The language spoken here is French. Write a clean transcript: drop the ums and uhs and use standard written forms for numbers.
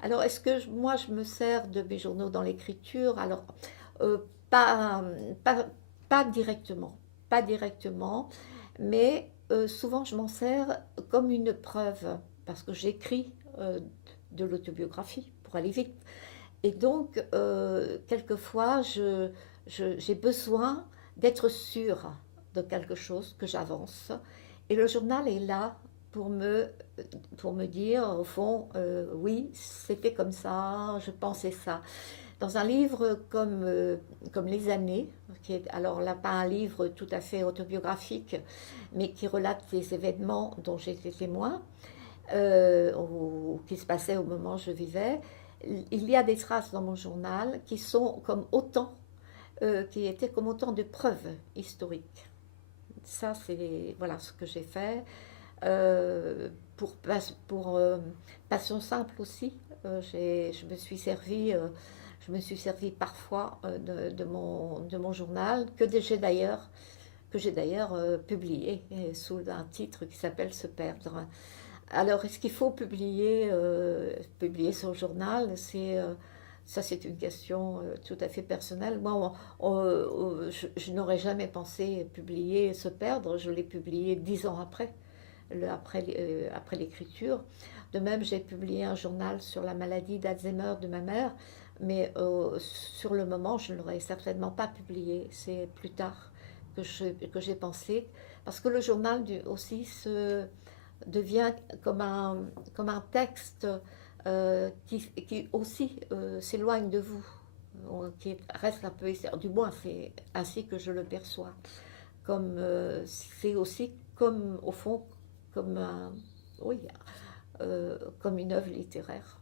Alors, est-ce que moi, je me sers de mes journaux dans l'écriture? Alors, euh, pas, pas, pas directement, pas directement, mais souvent, je m'en sers comme une preuve, parce que j'écris de l'autobiographie pour aller vite. Et donc, quelquefois, j'ai besoin d'être sûre de quelque chose que j'avance. Et le journal est là pour me, pour me dire, au fond, oui, c'était comme ça, je pensais ça. Dans un livre comme Les années, qui est alors là pas un livre tout à fait autobiographique, mais qui relate des événements dont j'étais témoin, qui se passaient au moment où je vivais, il y a des traces dans mon journal qui sont comme autant, qui étaient comme autant de preuves historiques. Ça, c'est voilà ce que j'ai fait. Pour passion simple aussi, je me suis servi, parfois de mon journal que j'ai d'ailleurs publié sous un titre qui s'appelle Se perdre. Alors, est-ce qu'il faut publier son journal? Ça, c'est une question tout à fait personnelle. Moi, je n'aurais jamais pensé publier Se perdre. Je l'ai publié 10 ans après, après l'écriture. De même, j'ai publié un journal sur la maladie d'Alzheimer de ma mère, mais sur le moment, je ne l'aurais certainement pas publié. C'est plus tard que j'ai pensé, parce que le journal aussi devient comme un texte qui aussi s'éloigne de vous, qui reste un peu, du moins c'est ainsi que je le perçois, c'est aussi comme au fond comme un, oui, comme une œuvre littéraire.